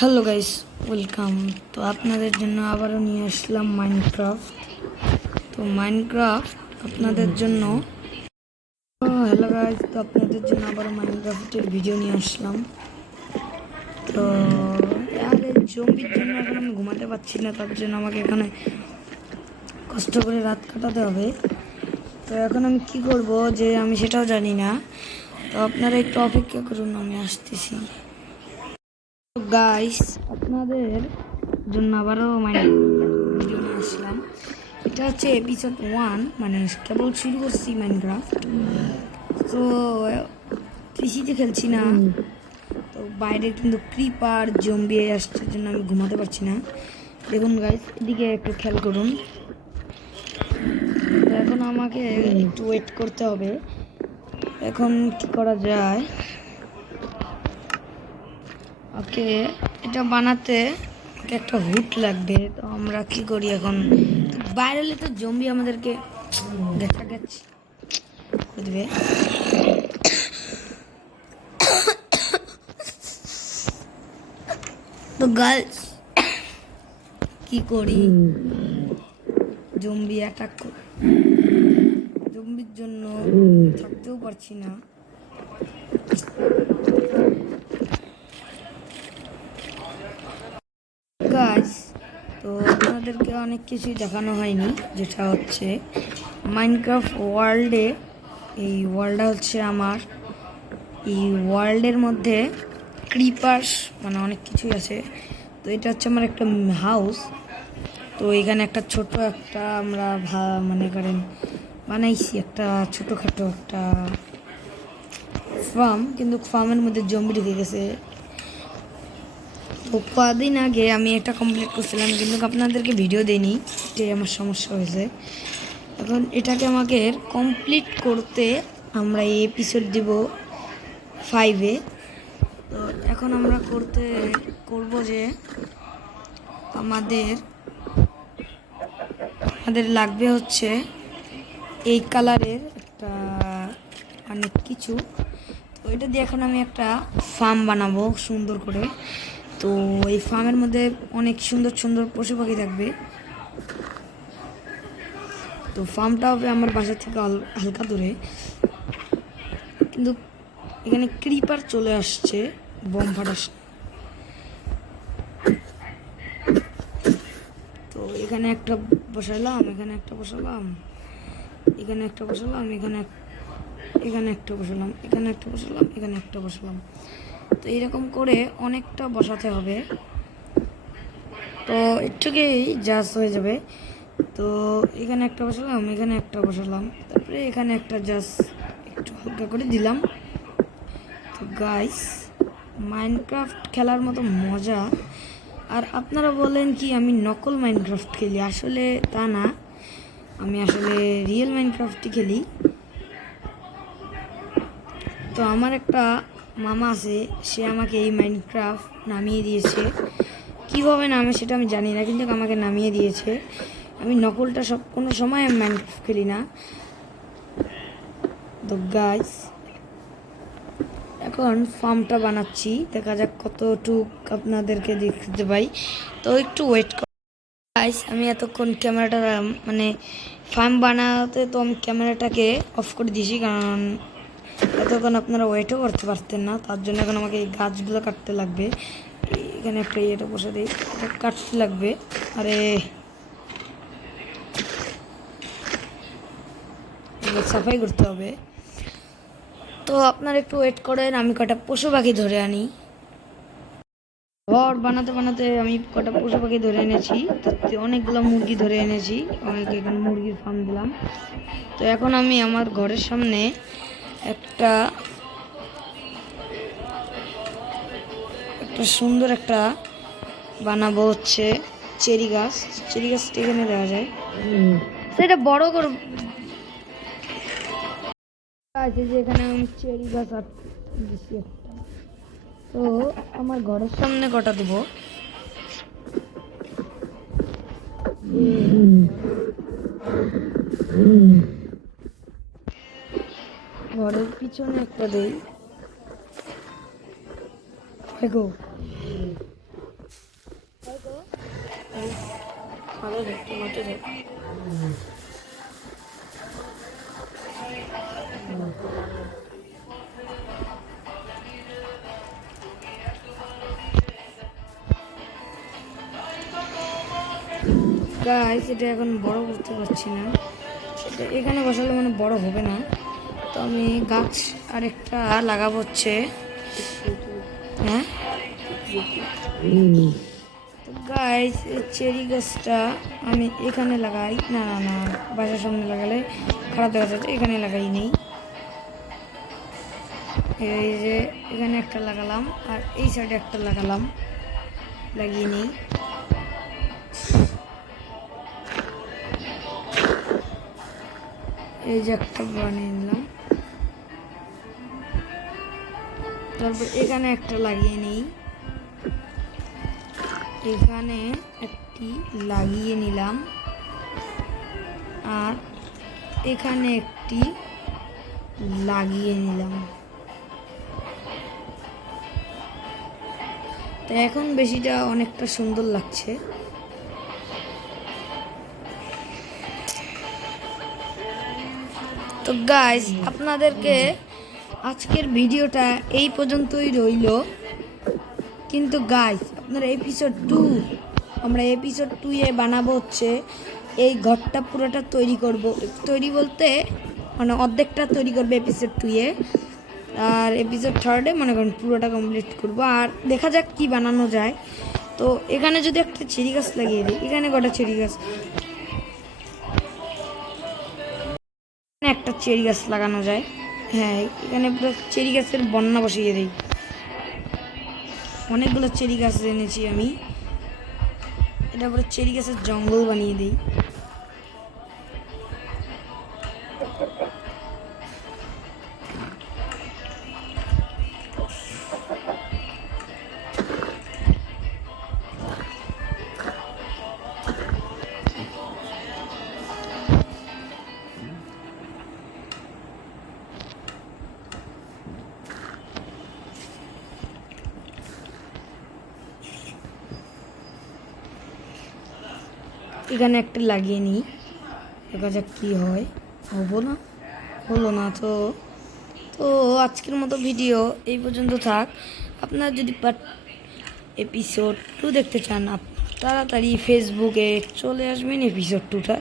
Hello guys, welcome. তো আপনাদের জন্য আবারও নিয়ে আসলাম মাইনক্রাফট। তো মাইনক্রাফট আপনাদের জন্য হ্যালো গাইস, তো আপনাদের জন্য আবারও মাইনক্রাফটের ভিডিও নিয়ে আসলাম। তো আর এই জম্বির জন্য এখন আমি ঘুমাতে পারছি না, তার জন্য আমাকে এখানে কষ্ট করে রাত কাটাতে হবে। তো এখন আমি কি করব যে আমি সেটাও জানি না। তো আপনারা একটু অপেক্ষা করুন, আমি আসতেছি। গাইস, আপনাদের জন্য আবারও ভিডিও নিয়ে আসলাম। এটা হচ্ছে এপিসোড 1, মানে কেবল শুরু করছি মাইনক্রাফট। তো পিসিতে খেলছি না, তো বাইরে কিন্তু ক্রিপার জম্বি আসছে, জন্য আমি ঘুমাতে পারছি না। দেখুন গাইস, এদিকে একটু খেয়াল করুন। তো এখন আমাকে একটু ওয়েট করতে হবে। এখন কি করা যায়? ওকে, এটা বানাতে একটা হুড লাগবে। তো আমরা কি করি এখন? বাইরে হলে তো জম্বি আমাদেরকে দেবে। তো গার্লস কি করি? জম্বি অ্যাটাক করে, জম্বির জন্য থাকতেও পারছি না। গাইস, তো আপনাদেরকে অনেক কিছুই দেখানো হয়নি, যেটা হচ্ছে মাইনক্রাফট ওয়ার্ল্ডে। এই ওয়ার্ল্ডটা হচ্ছে আমার, এই ওয়ার্ল্ডের মধ্যে ক্রিপার্স মানে অনেক কিছুই আছে। তো এটা হচ্ছে আমার একটা হাউস। তো এখানে একটা ছোট একটা আমরা মনে করেন বানাইছি একটা ছোটোখাটো একটা ফার্ম, কিন্তু ফার্মের মধ্যে জম্বি ঢুকে গেছে। তো কদিন আগে আমি এটা কমপ্লিট করছিলাম, কিন্তু আপনাদেরকে ভিডিও দেইনি, এটাই আমার সমস্যা হয়েছে। এখন এটাকে আমাকে কমপ্লিট করতে আমরা এই এপিসোড দিব 5-এ। তো এখন আমরা করব যে আমাদের লাগবে হচ্ছে এই কালারের একটা অনেক কিছু। তো এটা দিয়ে এখন আমি একটা ফার্ম বানাবো সুন্দর করে। তো এই ফার্মের মধ্যে অনেক সুন্দর সুন্দর পশু পাখি থাকবে। তো ফার্মটা হবে আমার বাসা থেকে হালকা দূরে, কিন্তু এখানে ক্রিপার চলে আসছে বম ফাটাস। তো এখানে একটা বসালাম, এখানে একটা বসালাম, এখানে একটা বসালাম, এখানে একটা বসালাম, এখানে একটা বসালাম, এখানে একটা বসালাম। তো এইরকম করে অনেকটা বসাতে হবে। তো একটুকেই জাস্ট হয়ে যাবে। তো এখানে একটা বসালাম, এখানে একটা বসালাম, তারপরে এখানে একটা জাস্ট একটু হালকা করে দিলাম। তো গাইস, মাইনক্রাফট খেলার মতো মজা। আর আপনারা বলেন কি আমি নকল মাইনক্রাফট খেলি? আসলে তা না, আমি আসলে রিয়েল মাইনক্রাফটই খেলি। তো আমার একটা মামা আছে, সে আমাকে এই মাইনক্রাফট নামিয়ে দিয়েছে। কীভাবে নামে সেটা আমি জানি না, কিন্তু আমাকে নামিয়ে দিয়েছে। আমি নকলটা কোনো সময় আমি মাইনক্রাফট খেলি না। তো গাইস, এখন ফার্মটা বানাচ্ছি, দেখা যাক কতটুক আপনাদেরকে দেখতে পাই। তো একটু ওয়েট কর গাইস। আমি এতক্ষণ ক্যামেরাটা মানে ফার্ম বানাতে তো আমি ক্যামেরাটাকে অফ করে দিয়েছি, কারণ এতক্ষণ আপনারা ওয়েটও করতে পারতেন না। তার জন্য এখন আমাকে এই গাছগুলো কাটতে লাগবে। এখানে একটা এটা বসে দিই, এটা কাটতে লাগবে। আরে সাফাই করতে হবে। তো আপনারা একটু ওয়েট করেন, আমি কটা পশু পাখি ধরে আনি। ঘর বানাতে বানাতে আমি কটা পশু পাখি ধরে এনেছি, তাতে অনেকগুলো মুরগি ধরে এনেছি, অনেক এখানে মুরগির ফার্ম দিলাম। তো এখন আমি আমার ঘরের সামনে একটা সুন্দর একটা বানাবো হচ্ছে চেরি গাছ। চেরি গাছটা এখানে দেওয়া যায়, সেটা বড় করে আছে যে এখানে আমি চেরি গাছ দিচ্ছি একটা। তো আমার ঘরের সামনে কটা দেবো, ঘরের পিছনে একটা দেই। দেখো মাথায় ধর, মাথায় ধর। গাইস এটা এখন বড় করতে পারছি না, এটা এখানে বসালে মানে বড় হবে না। তো আমি গাছ আরেকটা লাগাবো হচ্ছে। হ্যাঁ তো গাইস এই চেরি গাছটা আমি এখানে লাগাই, না না না বাসার সামনে লাগালে খারাপ দেখা যাচ্ছে, এখানে লাগাই নেই। এই যে এখানে একটা লাগালাম আর এই সাইডে একটা লাগালাম, লাগিয়ে নেই। এই যে একটা বানিয়ে নিলাম, তারপর এখানে একটা লাগিয়ে নেই, এখানে একটি লাগিয়ে নিলাম আর এখানে একটি লাগিয়ে নিলাম। তো এখন বেশিটা অনেকটা সুন্দর লাগছে। তো গাইস আপনাদেরকে আজকের ভিডিওটা এই পর্যন্তই রইল, কিন্তু গাইস আপনারা এপিসোড 2 আমরা এপিসোড 2 বানাবো হচ্ছে এই ঘরটা পুরোটা তৈরি করব, তৈরি বলতে মানে অর্ধেকটা তৈরি করবে এপিসোড 2 আর এপিসোড 3 মনে করেন পুরোটা কমপ্লিট করব। আর দেখা যাক কি বানানো যায়। তো এখানে যদি একটা চেরি গাছ লাগিয়ে দিই, এখানে কটা চেরি গাছ, একটা চেরি গাছ লাগানো যায়। হ্যাঁ এখানে পুরো চেরি গাছের বন্যা বসিয়ে দিই, অনেকগুলো চেরি গাছ এনেছি আমি, এটা পুরো চেরি গাছের জঙ্গল বানিয়ে দিই। এখানে একটা লাগিয়ে নিই, দেখা যাক কী হয়। হলো না তো। তো আজকের মতো ভিডিও এই পর্যন্ত থাক। আপনারা যদি এপিসোড 2 দেখতে চান তাড়াতাড়ি ফেসবুকে চলে আসবেন এপিসোড 2টা